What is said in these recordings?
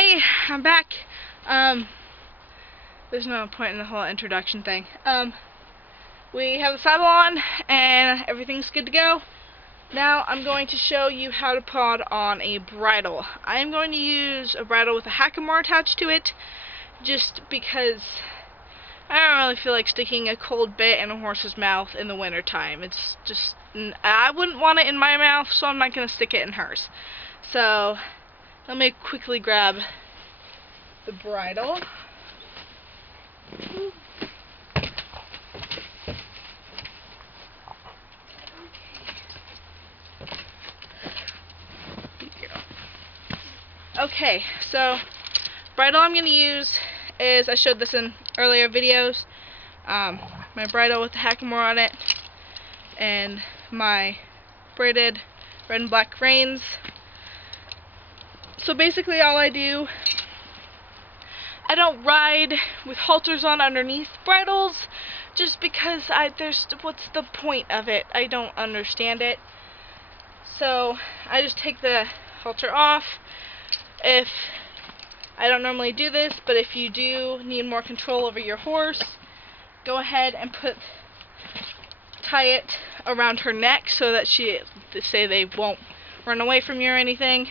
Hey, I'm back. There's no point in the whole introduction thing. We have the saddle on and everything's good to go. Now I'm going to show you how to pod on a bridle. I am going to use a bridle with a Hackamore attached to it, just because I don't really feel like sticking a cold bit in a horse's mouth in the winter time. It's just, I wouldn't want it in my mouth, so I'm not going to stick it in hers. So let me quickly grab the bridle. Okay, so bridle I'm going to use is, I showed this in earlier videos, my bridle with the Hackamore on it, and my braided red and black reins. So basically all I do, I don't ride with halters on underneath bridles, just because what's the point of it? I don't understand it. So I just take the halter off. I don't normally do this, but if you do need more control over your horse, go ahead and tie it around her neck so that they won't run away from you or anything.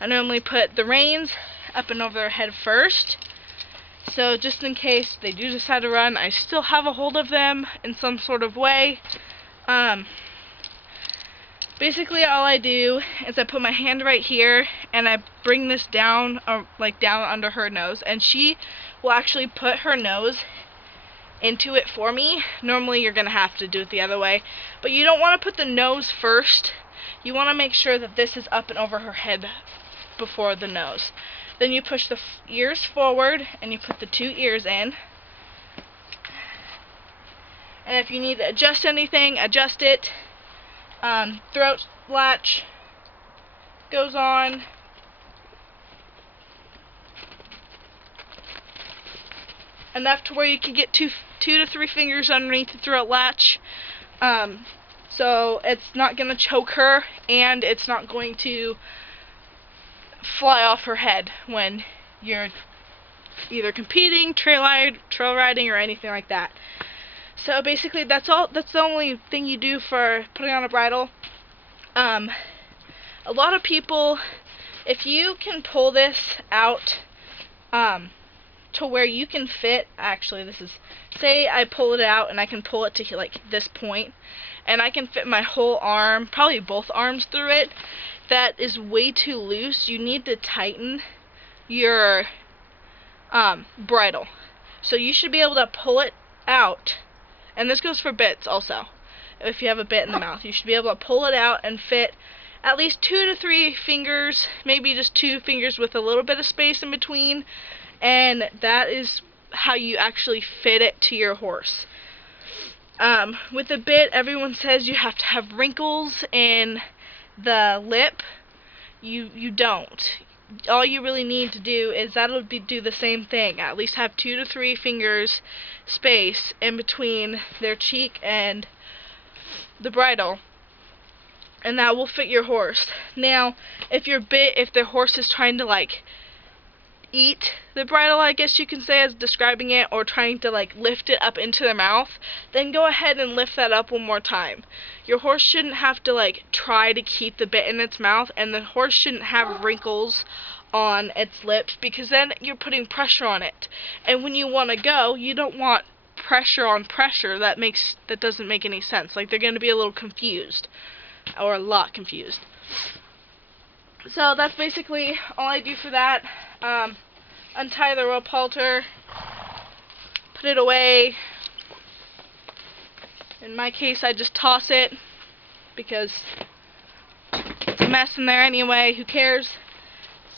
I normally put the reins up and over their head first, so just in case they do decide to run, I still have a hold of them in some sort of way. Basically all I do is I put my hand right here and I bring this down, down under her nose, and she will actually put her nose into it for me. Normally you're going to have to do it the other way, but you don't want to put the nose first. You want to make sure that this is up and over her head before the nose. Then you push the ears forward and you put the two ears in. And if you need to adjust anything, adjust it. Throat latch goes on. Enough to where you can get two to three fingers underneath the throat latch. So it's not going to choke her, and it's not going to fly off her head when you're either competing, trail riding, or anything like that. So basically that's the only thing you do for putting on a bridle. A lot of people, if you can pull this out to where you can fit, say I pull it out and I can pull it to like this point, and I can fit my whole arm, probably both arms through it, that is way too loose. You need to tighten your bridle. So you should be able to pull it out. And this goes for bits also. If you have a bit in the mouth, you should be able to pull it out and fit at least 2 to 3 fingers, maybe just 2 fingers with a little bit of space in between, and that is how you actually fit it to your horse. With a bit, everyone says you have to have wrinkles in the lip. You don't. All you really need to do is do the same thing. At least have 2 to 3 fingers space in between their cheek and the bridle, and that will fit your horse. Now, if the horse is trying to eat the bridle, I guess you can say, as describing it, or trying to lift it up into their mouth, then go ahead and lift that up one more time. Your horse shouldn't have to try to keep the bit in its mouth, and the horse shouldn't have wrinkles on its lips, because then you're putting pressure on it. And when you want to go, you don't want pressure on pressure. That doesn't make any sense. They're going to be a little confused, or a lot confused. So that's basically all I do for that. Untie the rope halter, put it away. In my case, I just toss it because it's a mess in there anyway. Who cares?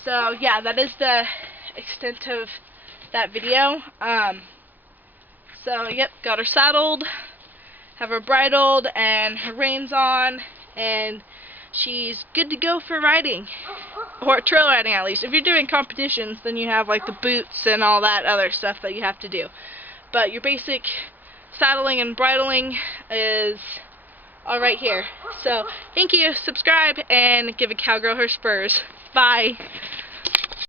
So yeah, that is the extent of that video. So yep, got her saddled, have her bridled, and her reins on, and she's good to go for riding, or trail riding at least. If you're doing competitions, then you have the boots and all that other stuff that you have to do. But your basic saddling and bridling is all right here. So thank you, subscribe, and give a cowgirl her spurs. Bye.